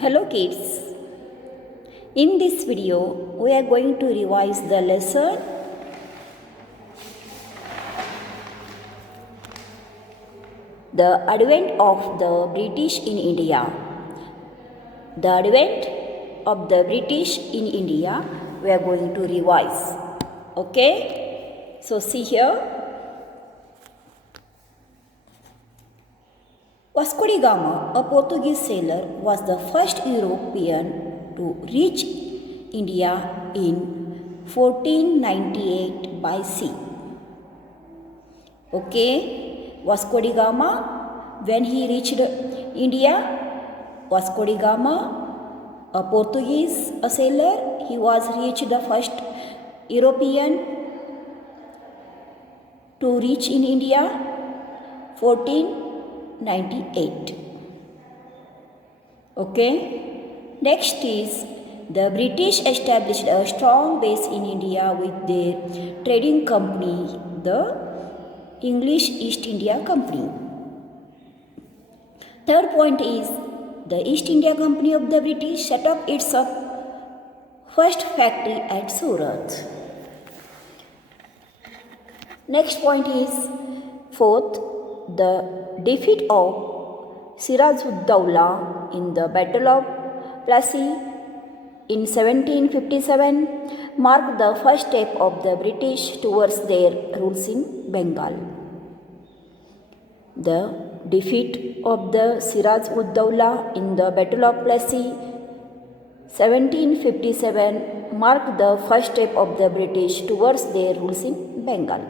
Hello kids. In this video, we are going to revise the lesson The Advent of the British in India. The Advent of the British in India, we are going to revise. Okay? So see here. Vasco da Gama, a Portuguese sailor, was the first European to reach India in 1498 by sea. Okay, Vasco da Gama, when he reached India, Vasco da Gama, a Portuguese a sailor, he was reached the first European to reach in India 1498. Okay, next is the British established a strong base in India with their trading company, the English East India Company. Third point is the East India Company of the British set up its first factory at Surat. Next point is fourth, the defeat of Siraj-ud-Dawla in the Battle of Plassey in 1757 marked the first step of the British towards their rules in Bengal. The defeat of the Siraj-ud-Dawla in the Battle of Plassey 1757 marked the first step of the British towards their rules in Bengal.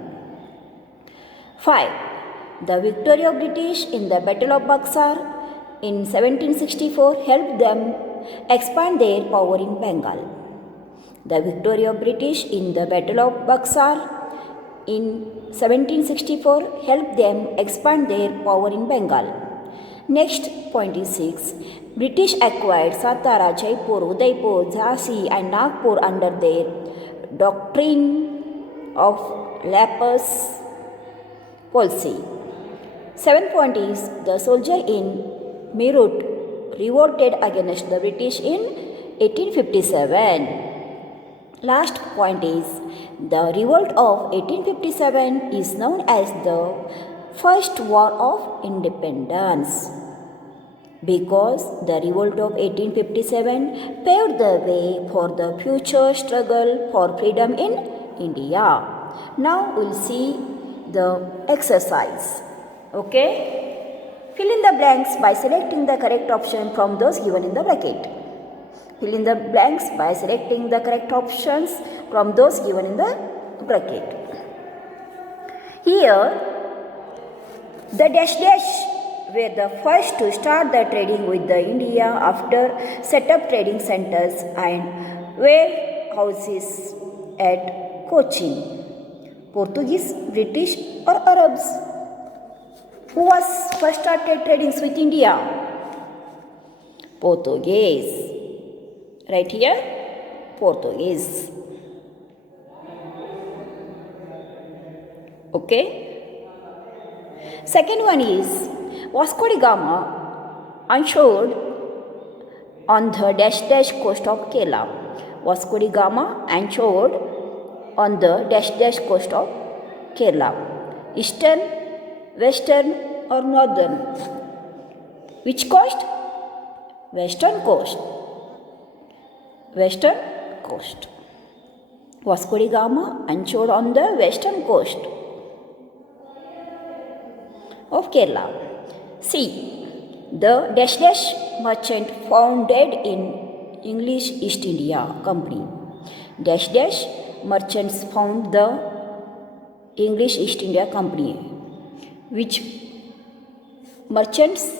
5. The victory of British in the Battle of Buxar in 1764 helped them expand their power in Bengal. The victory of British in the Battle of Buxar in 1764 helped them expand their power in Bengal. Next point is 6. British acquired Satara, Jaipur, Udaipur, Jhansi and Nagpur under their doctrine of lapis policy. 7th point is the soldier in Meerut revolted against the British in 1857. Last point is the revolt of 1857 is known as the First War of Independence because the revolt of 1857 paved the way for the future struggle for freedom in India. Now we'll see the exercise. Okay? Fill in the blanks by selecting the correct option from those given in the bracket. Fill in the blanks by selecting the correct options from those given in the bracket. Here, the dash were the first to start the trading with the India after set up trading centers and warehouses at Cochin. Portuguese, British or Arabs? Who was first started trading with India? Portuguese. Right here, Portuguese. Okay. Second one is Vasco da Gama anchored on the dash coast of Kerala. Vasco da Gama anchored on the dash coast of Kerala. Eastern, western or northern? Which coast? Western coast. Western coast. Vasco da Gama anchored on the western coast of Kerala. C. The dash merchant found dead in English East India Company. Dash merchants found the English East India Company. Which merchants?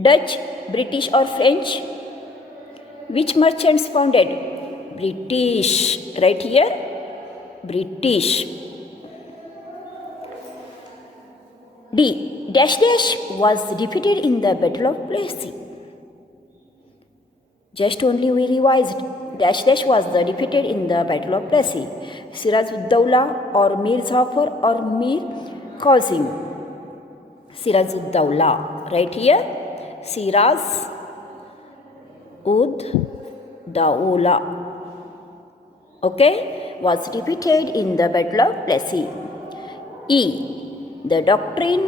Dutch, British or French? Which merchants founded? British. Right here, British. D. Dash was defeated in the Battle of Plassey. Just only we revised. Dash was the defeated in the Battle of Plassey. Siraj-ud-Dawla or Mir Jafar or Mir Qasim? Siraj-ud-Dawla. Right here, Siraj Ud Daula, okay, was defeated in the Battle of Plassey. E. The doctrine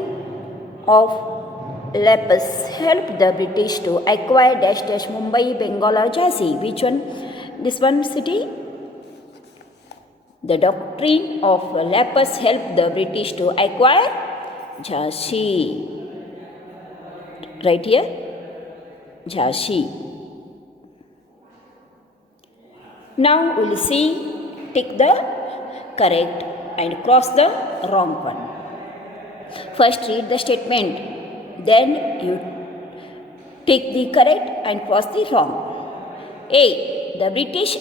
of Lapus helped the British to acquire Mumbai, Bengal or Jhansi. Which one? This one city? The doctrine of Lapus helped the British to acquire Jhansi. Right here, Jhansi. Now we will see, tick the correct and cross the wrong one. First read the statement, then you tick the correct and cross the wrong. A. The British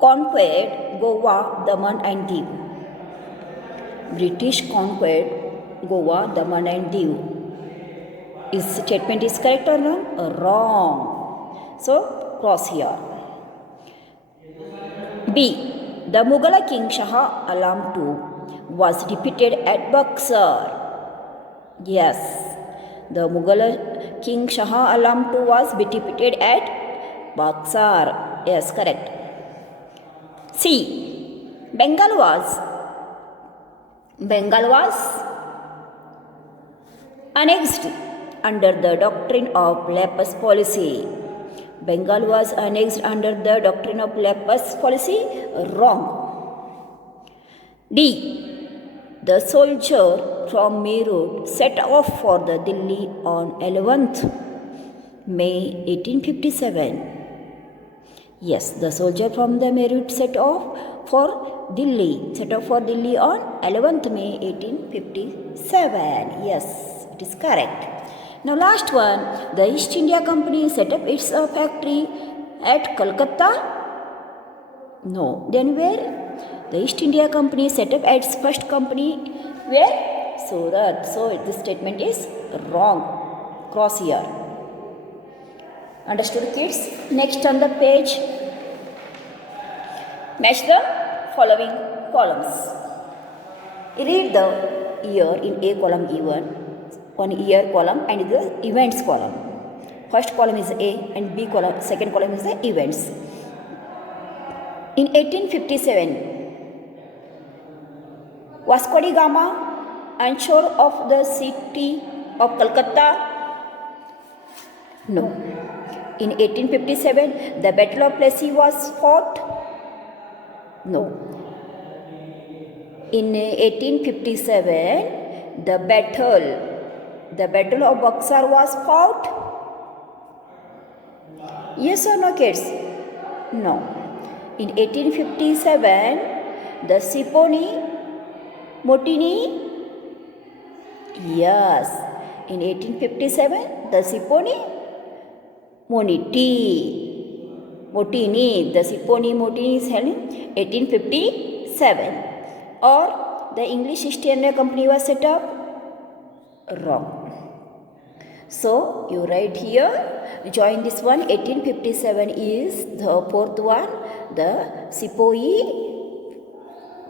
conquered Goa, Daman and Diu. British conquered Goa, Daman and Diu. Is statement is correct or wrong? Wrong. So cross here. B. The Mughal king Shah Alam II was defeated at Buxar. Yes, the Mughal king Shah Alam II was defeated at Buxar. Yes, correct. C. Bengal was annexed under the doctrine of Lapus policy. Bengal was annexed under the doctrine of Lapus policy. Wrong. D. The soldier from Meerut set off for the Delhi on 11th May 1857. Yes, the soldier from the Meerut set off for Delhi on 11th May 1857. Yes, it is correct. Now last one, the East India Company set up its factory at Calcutta. No, then where? The East India Company set up its first company where? Surat. So this statement is wrong. Cross here. Understood, kids? Next on the page, match the following columns. Read the year in A column E1. One year column and the events column. First column is A and B column, second column is the events. In 1857, Vasco da Gama onshore of the city of Calcutta. No. In 1857, the Battle of Plassey was fought. No. In 1857, the Battle of Buxar was fought. Yes or no, kids? No. In 1857, the Siponi Motini. Yes. In 1857, the Siponi Motini. The Siponi Motini is held in 1857. Or the English East India Company was set up. Wrong. So you write here, join this one. 1857 is the fourth one, the Sepoy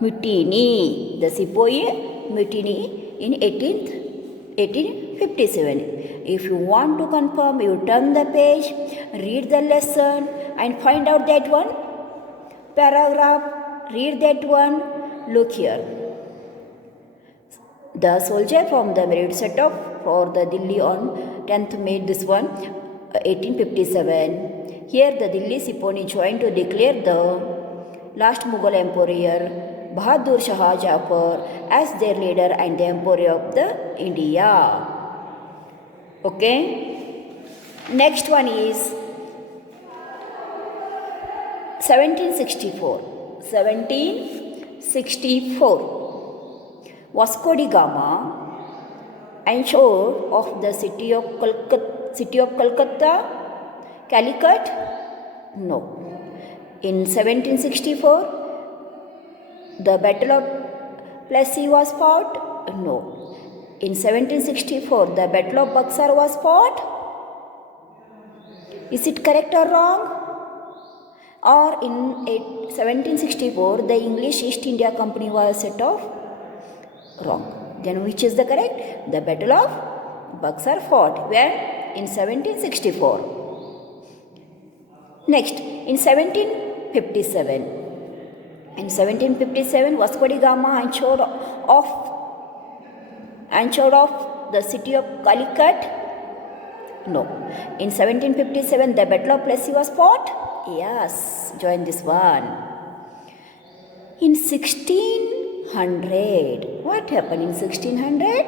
Mutiny. The Sepoy Mutiny in 1857. If you want to confirm, you turn the page, read the lesson and find out that one paragraph, read that one, look here. The soldier from the Meerut set off for the Delhi on 10th May, this one, 1857. Here the Delhi Siponi joined to declare the last Mughal emperor, Bahadur Shah Jafar, as their leader and the emperor of the India. Okay. Next one is 1764. 1764. Vasco da Gama onshore of the city of Calcutta, Calicut? No. In 1764, the Battle of Plassey was fought? No. In 1764, the Battle of Buxar was fought? Is it correct or wrong? Or in 1764, the English East India Company was set off? Wrong. Then which is the correct? The Battle of Buxar fought. Where? In 1764. Next, in 1757, Vasco da Gama anchored off the city of Calicut. No. In 1757, the Battle of Plassey was fought. Yes, join this one. In 1600, what happened in 1600?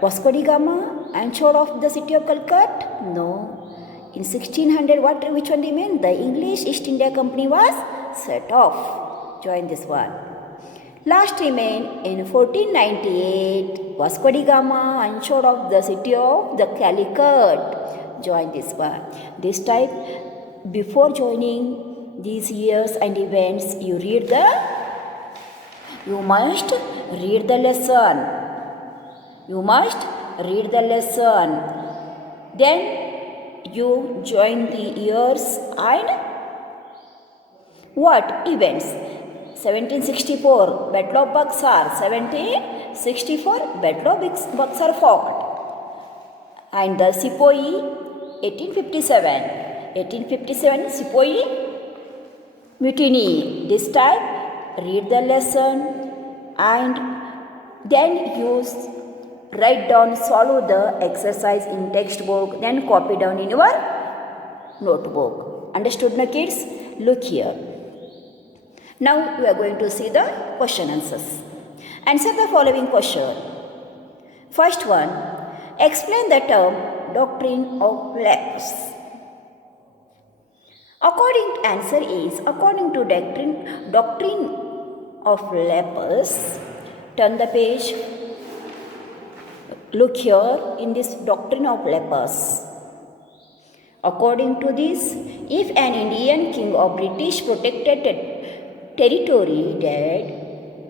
Vasco da Gama anchored off the city of Calicut? No. In 1600, which one remained? The English East India Company was set off. Join this one. Last remained in 1498, Vasco da Gama anchored off the city of the Calicut. Join this one. This time, before joining these years and events, you must read the lesson. You must read the lesson. Then you join the years and what events? 1764 Battle of Buxar, 1764 Battle of Buxar fought, and the Sepoy 1857 Sepoy mutiny. This time read the lesson and then use write down, solve the exercise in textbook, then copy down in your notebook. Understood, na kids? Look here. Now we are going to see the question answers. Answer the following question. First one, explain the term doctrine of lapse. According to doctrine of lapse, turn the page. Look here in this doctrine of lapse. According to this, if an Indian king of British protected territory died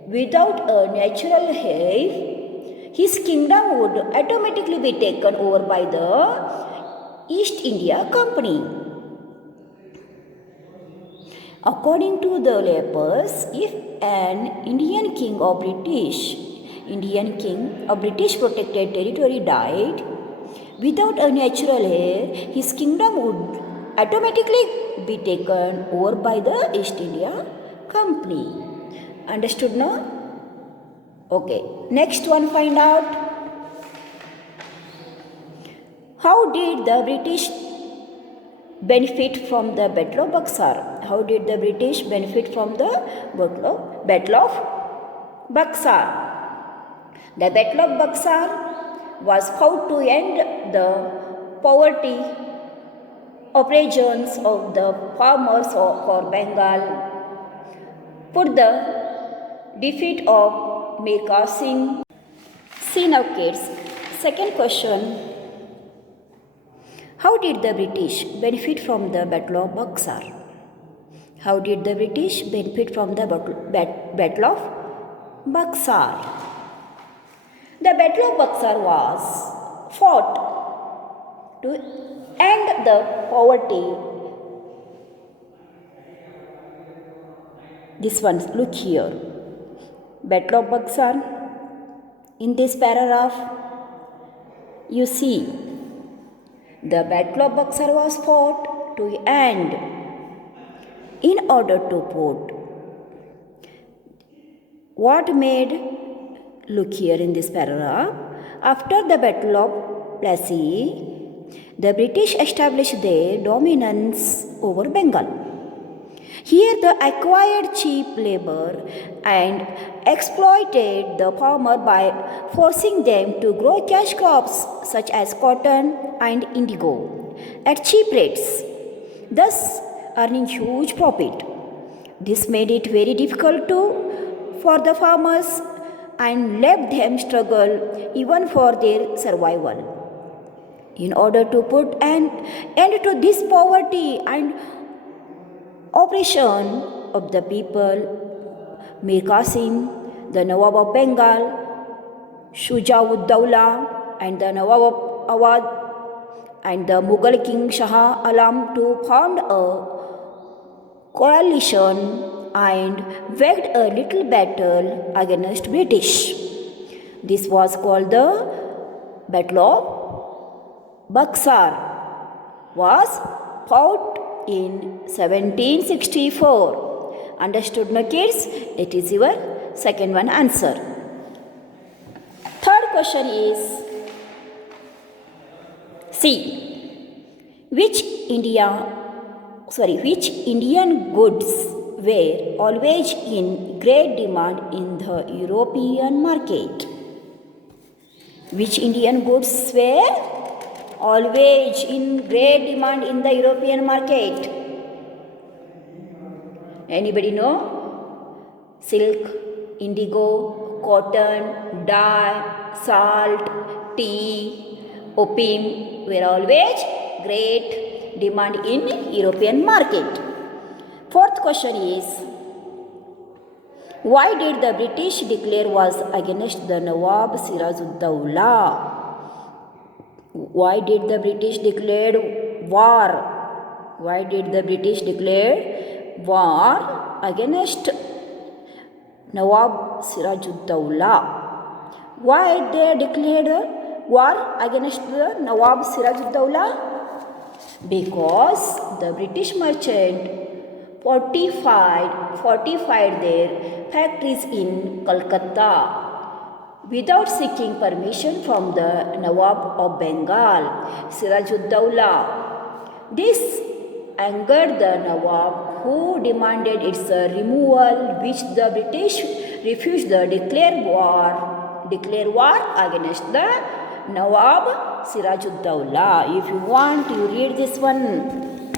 without a natural heir, his kingdom would automatically be taken over by the East India Company. According to the lapse, if an Indian king of British protected territory died without a natural heir, his kingdom would automatically be taken over by the East India Company. Understood now? Okay. Next one, find out. How did the British benefit from the Battle of Buxar? How did the British benefit from the Battle of Buxar? The Battle of Buxar was fought to end the poverty operations of the farmers for Bengal, put the defeat of Mekka Singh. See now kids, second question. How did the British benefit from the Battle of Buxar? How did the British benefit from the Battle of Buxar? The Battle of Buxar was fought to end the poverty. This one, look here. Battle of Buxar. In this paragraph, you see the Battle of Buxar was fought to end in order to put what made. Look here in this paragraph. After the Battle of Plassey, the British established their dominance over Bengal. Here they acquired cheap labor and exploited the farmer by forcing them to grow cash crops such as cotton and indigo at cheap rates, thus earning huge profit. This made it very difficult for the farmers and left them struggle even for their survival. In order to put an end to this poverty and oppression of the people, Mekka Singh, the Nawab of Bengal, Shuja'ud-Dawla, and the Nawab of Awadh, and the Mughal king Shah Alam to found a coalition and waged a little battle against British. This was called the Battle of Buxar was fought in 1764. Understood, no kids? It is your second one answer. Third question is C. Which Indian goods were always in great demand in the European market? Which Indian goods were always in great demand in the European market? Anybody know? Silk, indigo, cotton, dye, salt, tea, opium were always great demand in European market. Fourth question is, why did the British declare war against the Nawab Siraj-ud-Dawla? Why did the British declare war? Why did the British declare war against Nawab Siraj-ud-Dawla? Why they declared war against the Nawab Siraj-ud-Dawla? Because the British merchant fortified their factories in Calcutta without seeking permission from the Nawab of Bengal, Siraj-ud-Dawla. This angered the Nawab, who demanded its removal, which the British refused to declare war against the Nawab Siraj-ud-Dawla. If you want, you read this one.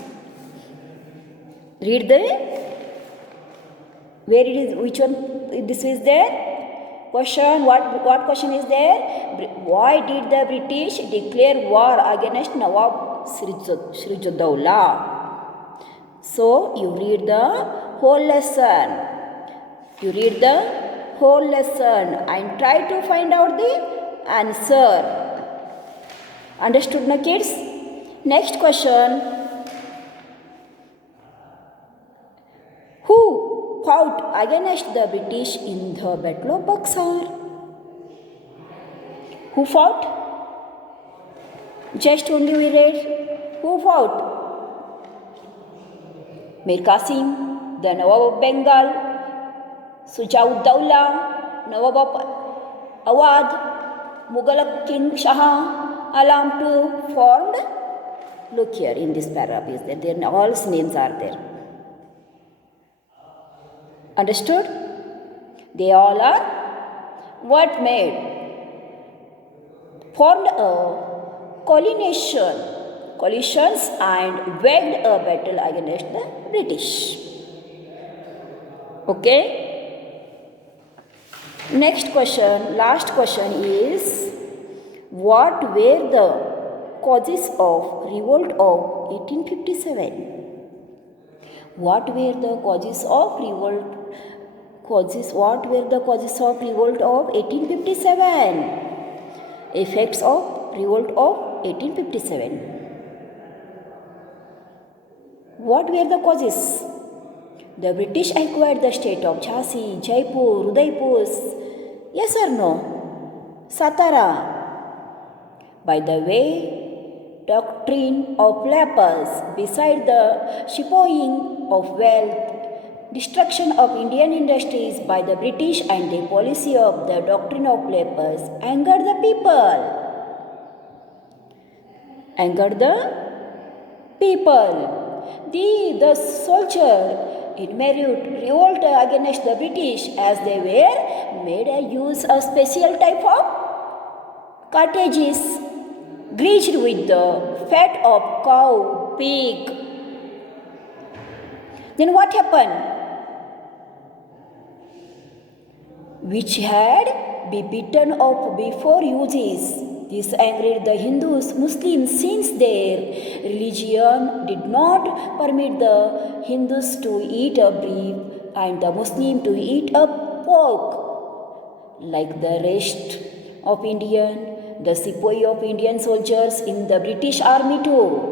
Read where it is, which one this is there? Question, what question is there? Why did the British declare war against Nawab Siraj-ud-Dawla? So you read the whole lesson. And try to find out the answer. Understood, na kids? Next question. Who fought against the British in the Battle of Buxar? Who fought? Just only we read. Who fought? Mir Qasim, the Nawab of Bengal, Shuja-ud-Dawla, Nawab of Awadh, Mughal King Shah Alam II formed. Look here in this paragraph is that their all names are there. Understood? They all are what made? Formed a coalitions and waged a battle against the British. Okay? Next question, last question is, what were the causes of revolt of 1857? What were the causes of revolt? What were the causes of revolt of 1857? Effects of revolt of 1857. What were the causes? The British acquired the state of Jhansi, Jaipur, Udaipur. Yes or no? Satara. By the way, doctrine of lepers, beside the shipping of wealth, destruction of Indian industries by the British and the policy of the doctrine of lepers angered the people. The soldier in merit revolt against the British, as they were made a use of special type of cartridges greased with the fat of cow, pig. Then what happened? Which had been beaten up before uses. This angered the Hindus, Muslims, since their religion did not permit the Hindus to eat a beef and the Muslim to eat a pork. Like the rest of the sepoy of Indian soldiers in the British army too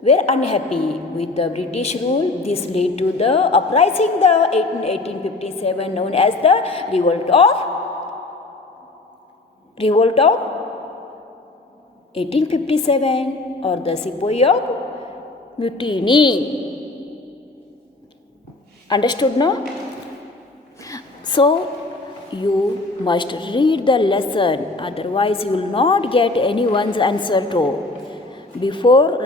were unhappy with the British rule. This led to the uprising in 1857 known as the Revolt of 1857 or the Sepoy of mutiny. Understood now? So you must read the lesson, otherwise you will not get anyone's answer to. Before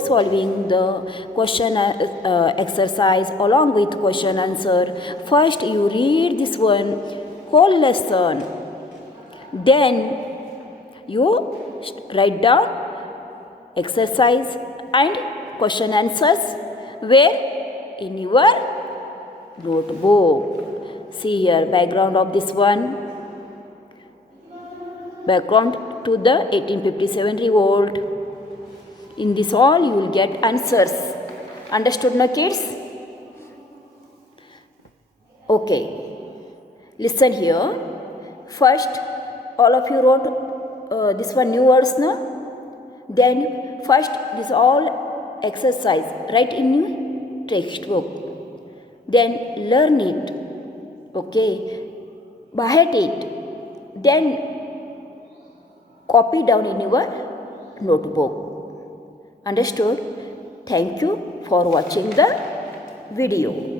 solving the question exercise along with question answer, first you read this one whole lesson. Then you write down exercise and question answers where? In your notebook. See here background of this one. Background to the 1857 revolt. In this all you will get answers. Understood now kids? Okay. Listen here. First all of you wrote this one new words now. Then first this all exercise write in your textbook. Then learn it. Okay. By heart it. Then copy down in your notebook. Understood? Thank you for watching the video.